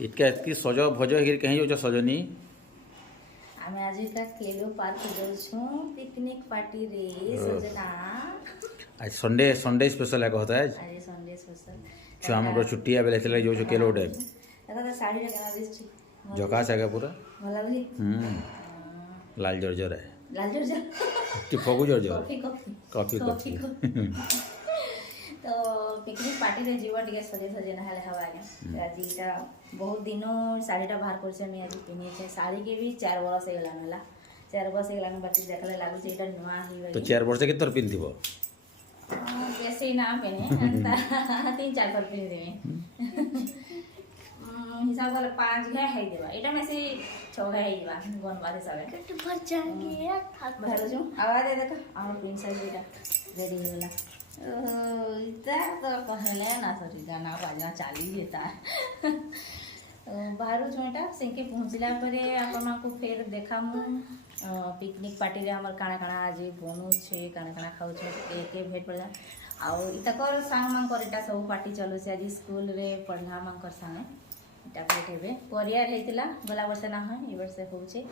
इतका एतकी सज भज होकर कहीं जाऊँ सजनी आमे आज का केलो पार्क जाऊँ पिकनिक पार्टी रे सजना आज संडे संडे स्पेशल है कहता है आज संडे स्पेशल छुआ मन छुट्टी बेले चले जो केलो उठे दादा साड़ी रे केना दिस झकास है पूरा भला भी लाल जर्जर है लाल जर्जर कि फगु जर्जर कॉफी कॉफी तो पिकनिक पार्टी रे जीवा टिके सजे सजे नहाले हवा आगे आज इटा बहुत दिनों साड़ीटा बाहर करछे मैं आज पिने छे साड़ी के भी 4 बरस हे गेला होला 4 बरस हे गेला बाकी देखले लागु छे इटा नुआ ही तो 4 वर्ष के तोर पिनथिबो बेसी ना पेने 3-4 पर पिन देबे हिसाब वाला 5 घे है देबा एटा में से 6 घे है देबा गन बात हिसाब है तो भर जाएंगे भर जो आवाज दे देखा और पिन साइज एटा रेडी हो गेला इतना तो कहले ना सरी गाना बाजना चाली जेता बाहर छोटा सेंके पहुँचला परे आपण को फेर देखा मु पिकनिक पार्टी रे हमर काना काना आज बनू छे काना काना खाउ छे के भेट पड़ा आउ इतकर सांग मांग करटा सब पार्टी चलो से आज स्कूल रे पढ़ला मांग कर संगे इटा भेट हेबे कोरियर हेतिला गला वर्ष ना होय ई वर्ष होउछे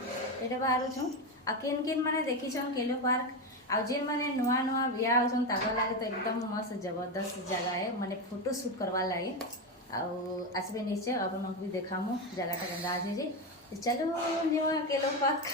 एटा बाहर छु आ केन केन माने देखि छन केलो पार्क आ जेन माने नुआ नुआ बिया होछन ताका लागे तो एकदम मस्त जबरदस्त जगह है माने फोटो शूट करवा लागे आउ आसबे निश्चय अपन भी देखामु जगह टा गंदा আছে जे चलो नुआ केलो पार्क